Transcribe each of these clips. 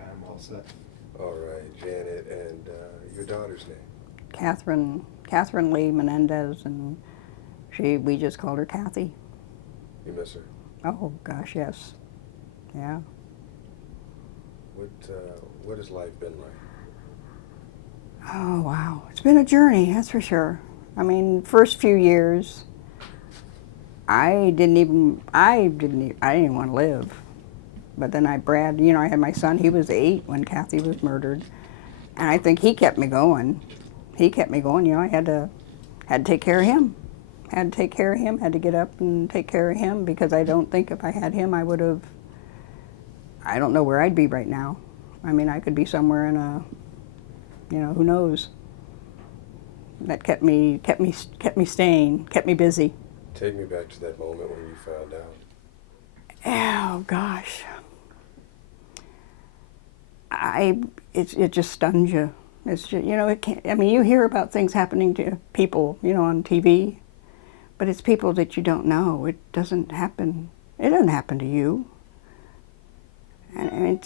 I'm all set. All right, Janet, and your daughter's name? Catherine Lee Menendez, and we just called her Kathy. You miss her? Oh gosh, yes, yeah. What has life been like? Oh wow, it's been a journey, that's for sure. I mean, first few years, I didn't want to live. But then I had my son. He was 8 when Kathy was murdered, and I think he kept me going. He kept me going. I had to take care of him. Had to take care of him. Had to get up and take care of him because I don't think if I had him, I would have. I don't know where I'd be right now. I mean, I could be somewhere in a, who knows. That kept me staying, kept me busy. Take me back to that moment when you found out. Oh gosh. It just stuns you. It's just, it can't, I mean, you hear about things happening to people, on TV, but it's people that you don't know. It doesn't happen to you. And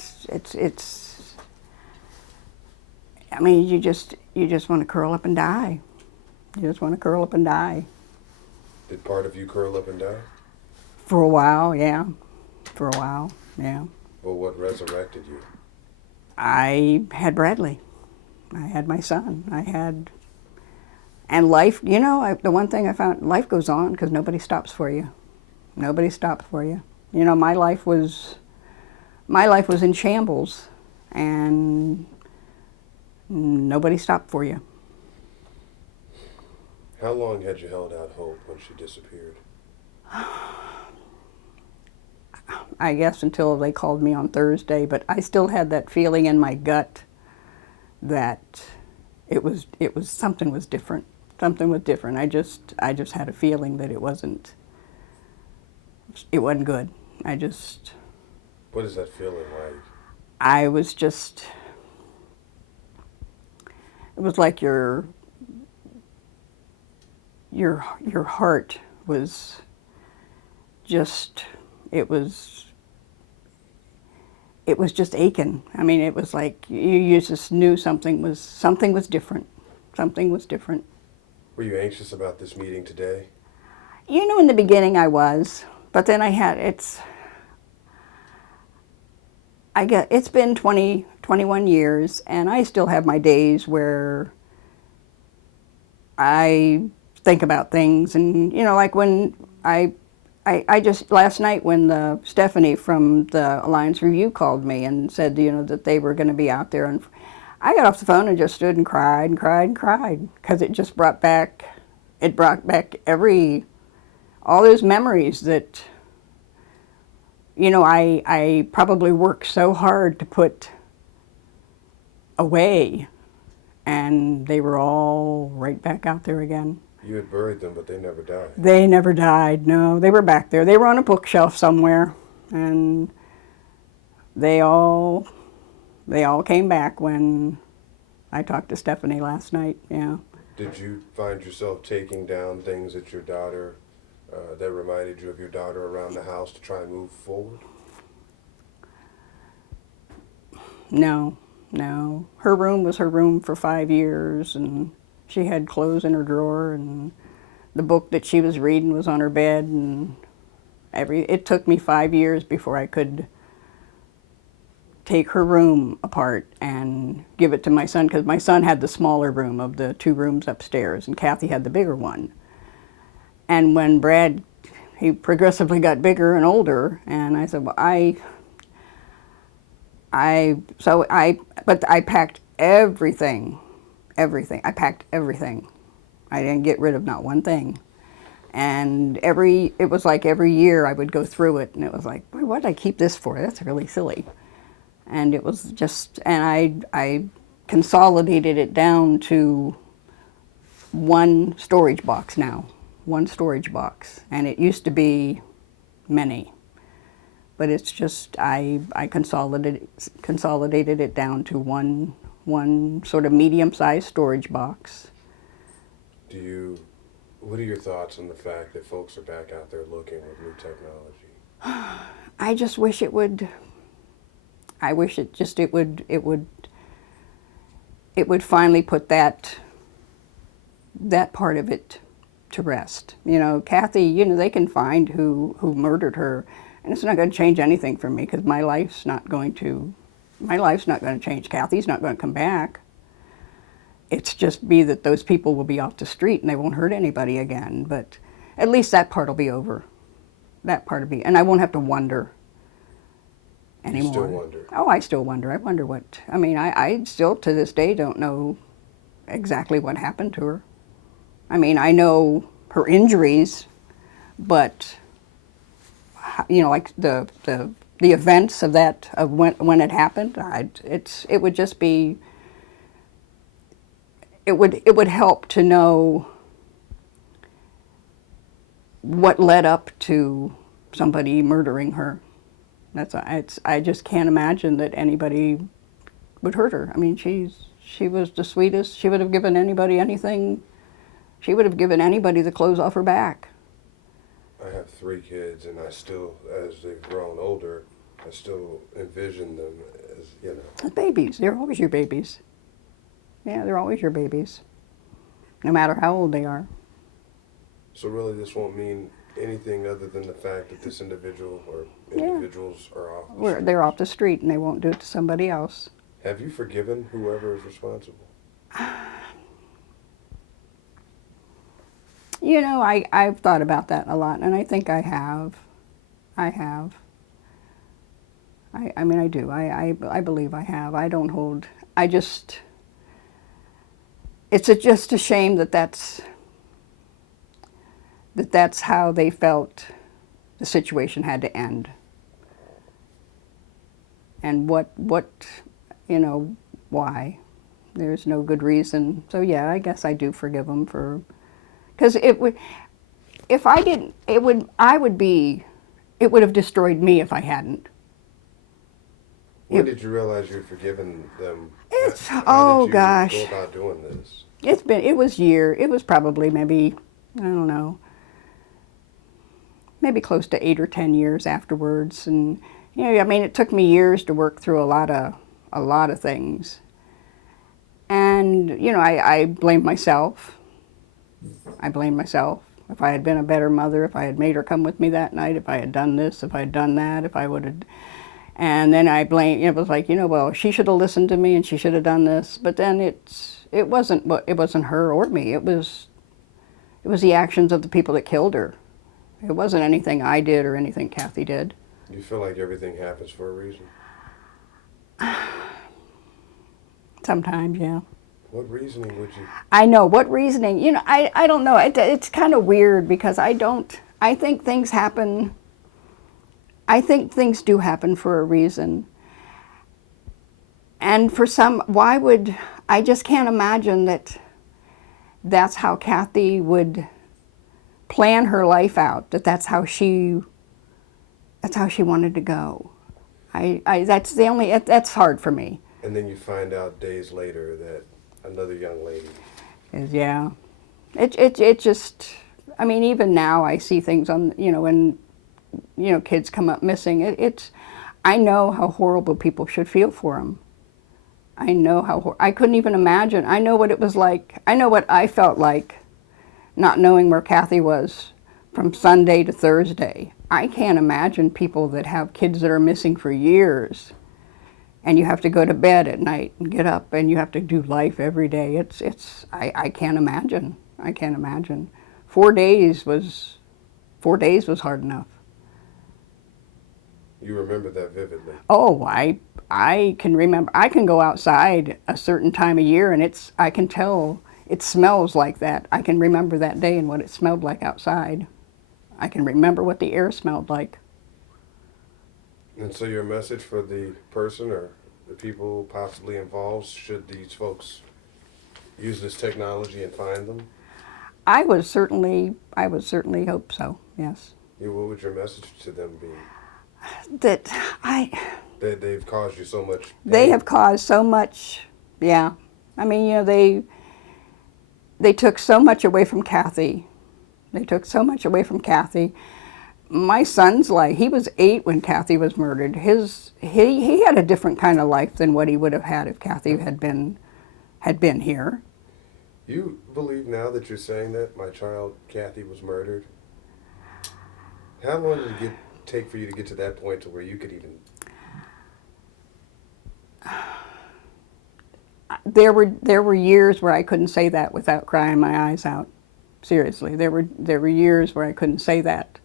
I mean, you just want to curl up and die. You just want to curl up and die. Did part of you curl up and die? For a while, yeah. For a while, yeah. Well, what resurrected you? I had Bradley. I had my son. And life, the one thing I found, life goes on because nobody stops for you. Nobody stops for you. My life was in shambles, and nobody stopped for you. How long had you held out hope when she disappeared? I guess until they called me on Thursday, but I still had that feeling in my gut that it was something was different. Something was different. I just had a feeling that it wasn't good. What is that feeling like? I was just, it was like your heart was just, it was just aching. I mean, it was like you just knew something was different. Something was different. Were you anxious about this meeting today? In the beginning I was, but then it's been 21 years, and I still have my days where I think about things, and like when I just last night when Stephanie from the Alliance Review called me and said that they were going to be out there, and I got off the phone and just stood and cried and cried and cried because it just brought back all those memories that I probably worked so hard to put away, and they were all right back out there again. You had buried them, but they never died. They never died, no. They were back there. They were on a bookshelf somewhere, and they all came back when I talked to Stephanie last night, yeah. Did you find yourself taking down things that your daughter, that reminded you of your daughter around the house to try and move forward? No. Her room was her room for 5 years, and she had clothes in her drawer, and the book that she was reading was on her bed, and it took me 5 years before I could take her room apart and give it to my son, because my son had the smaller room of the 2 rooms upstairs, and Kathy had the bigger one. And when Brad, he progressively got bigger and older, and I said, well, but I packed everything. I packed everything. I didn't get rid of not one thing. And it was like every year I would go through it, and it was like, boy, what did I keep this for? That's really silly. And it was just, and I consolidated it down to one storage box now. One storage box. And it used to be many. But it's just, I consolidated it down to one sort of medium-sized storage box. What are your thoughts on the fact that folks are back out there looking with new technology? I just wish it would, I wish it would finally put that part of it to rest. You know, Kathy, you know, they can find who murdered her, and it's not going to change anything for me because my life's not going to change. Kathy's not going to come back. It's just be that those people will be off the street and they won't hurt anybody again. But at least that part will be over. That part will be, and I won't have to wonder anymore. You still wonder? Oh, I still wonder. I wonder what, I mean, I still to this day don't know exactly what happened to her. I mean, I know her injuries, but, you know, like the events of that, of when it happened, it would just be, it would help to know what led up to somebody murdering her. I just can't imagine that anybody would hurt her. I mean, she was the sweetest. She would have given anybody anything. She would have given anybody the clothes off her back. I have 3 kids, and I still, as they've grown older, I still envision them as, you know. As babies. They're always your babies. Yeah, they're always your babies, no matter how old they are. So really this won't mean anything other than the fact that this individual or individuals are off the street. They're off the street and they won't do it to somebody else. Have you forgiven whoever is responsible? You know, I've thought about that a lot, and I think I have. I mean, I do. I believe I have. I don't hold. It's just a shame that that's how they felt the situation had to end. And what, you know, why? There's no good reason. So yeah, I guess I do forgive them for, because if I didn't, it would have destroyed me if I hadn't. When did you realize you'd forgiven them? Oh gosh. gosh. How did you go about doing this? It was probably maybe, I don't know, maybe close to 8 or 10 years afterwards. And, you know, I mean, it took me years to work through a lot of things. And, you know, I blamed myself. If I had been a better mother, if I had made her come with me that night, if I had done this, if I had done that, if I would have. And then I blamed, it was like, you know, well, she should have listened to me and she should have done this. But then it wasn't her or me. It was the actions of the people that killed her. It wasn't anything I did or anything Kathy did. You feel like everything happens for a reason? Sometimes, yeah. What reasoning would you? I know, what reasoning? You know, I don't know. It's kind of weird because I think things happen. I think things do happen for a reason. And for some, I just can't imagine that's how Kathy would plan her life out, that's how she wanted to go. That's hard for me. And then you find out days later that another young lady. Yeah. It just, I mean, even now I see things on, you know, when, you know, kids come up missing. I know how horrible people should feel for them. I know I couldn't even imagine. I know what it was like. I know what I felt like not knowing where Kathy was from Sunday to Thursday. I can't imagine people that have kids that are missing for years and you have to go to bed at night and get up and you have to do life every day. I can't imagine. I can't imagine. 4 days was hard enough. You remember that vividly? Oh, I can remember. I can go outside a certain time of year and I can tell it smells like that. I can remember that day and what it smelled like outside. I can remember what the air smelled like. And so your message for the person or the people possibly involved, should these folks use this technology and find them? I would certainly hope so, yes. What would your message to them be? That they've caused you so much pain. They have caused so much, yeah. I mean, you know, they took so much away from Kathy. They took so much away from Kathy. my son's life, he was 8 when Kathy was murdered. He had a different kind of life than what he would have had if Kathy had been here. You believe now that you're saying that my child Kathy was murdered? How long did it take for you to get to that point to where you could even? There were years where I couldn't say that without crying my eyes out. Seriously, there were years where I couldn't say that.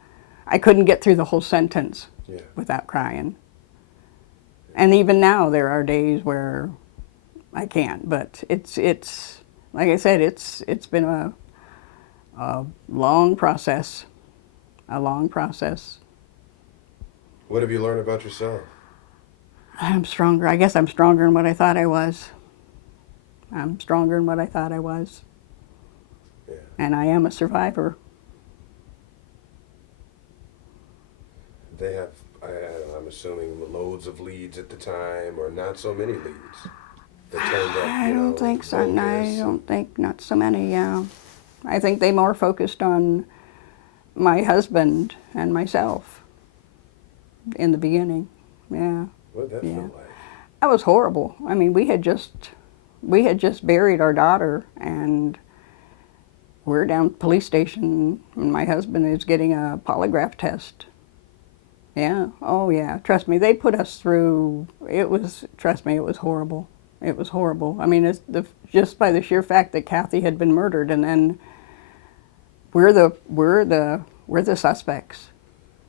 I couldn't get through the whole sentence without crying. And even now, there are days where I can't. But it's like I said, it's been a long process, a long process. What have you learned about yourself? I'm stronger. I guess I'm stronger than what I thought I was. I'm stronger than what I thought I was. Yeah. And I am a survivor. They have, I'm assuming, loads of leads at the time, or not so many leads that turned up. I don't think so. I don't think not so many. Yeah, I think they more focused on my husband and myself in the beginning. Yeah. What did that feel like? That was horrible. I mean, we had just buried our daughter, and we're down at the police station, and my husband is getting a polygraph test. Yeah. Oh, yeah. Trust me, they put us through. Trust me, it was horrible. It was horrible. I mean, just by the sheer fact that Kathy had been murdered, and then we're the suspects.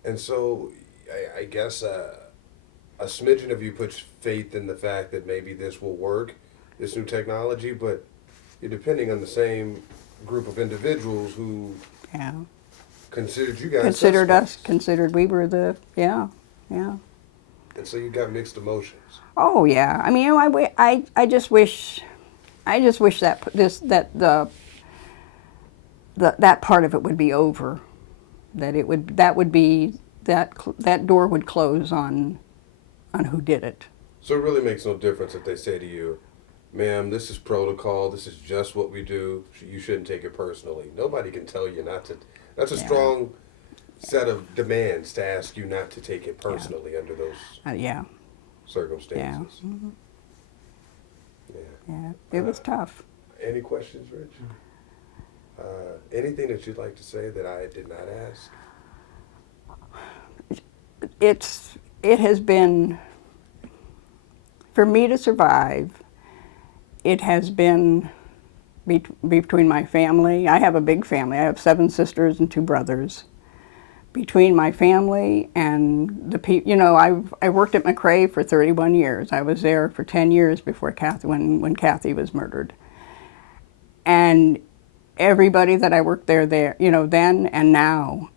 And so, I guess a smidgen of you puts faith in the fact that maybe this will work, this new technology, but you're depending on the same group of individuals who considered you guys considered we were the yeah. And so you got mixed emotions. Oh yeah. I mean, I just wish that that part of it would be over. That door would close on who did it. So it really makes no difference if they say to you, "Ma'am, this is protocol. This is just what we do. You shouldn't take it personally." Nobody can tell you not to. That's a strong set of demands to ask you not to take it personally under those circumstances. Yeah. Mm-hmm. Yeah, it was tough. Any questions, Rich? Anything that you'd like to say that I did not ask? It has been, for me to survive, it has been between my family. I have a big family. I have 7 sisters and 2 brothers. Between my family and the people, I worked at McRae for 31 years. I was there for 10 years before when Kathy was murdered. And everybody that I worked there, then and now,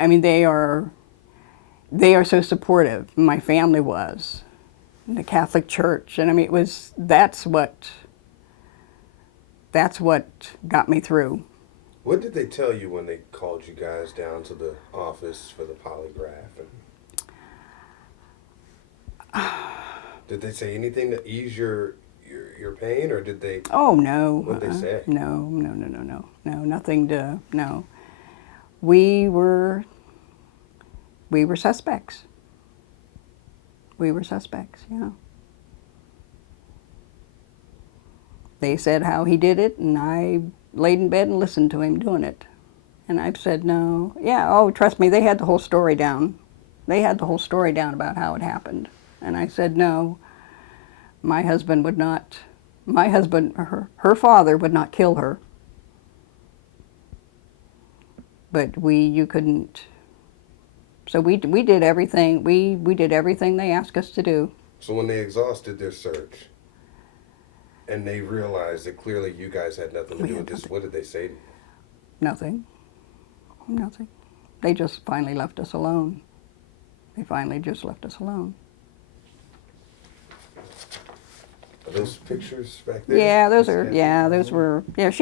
I mean, they are so supportive. My family was, and the Catholic Church, and I mean, that's what got me through. What did they tell you when they called you guys down to the office for the polygraph? Did they say anything to ease your pain, or did they? Oh no. What did they say? No, nothing to. No, we were suspects. We were suspects. Yeah. They said how he did it, and I laid in bed and listened to him doing it. And I said, no. Yeah, oh, trust me, they had the whole story down. They had the whole story down about how it happened. And I said, no, my husband would not, her father would not kill her. But you couldn't. So we did everything, we did everything they asked us to do. So when they exhausted their search, and they realized that clearly you guys had nothing to do with this, what did they say to you? Nothing. They just finally left us alone. They finally just left us alone. Are those pictures back there? Yeah, those were, she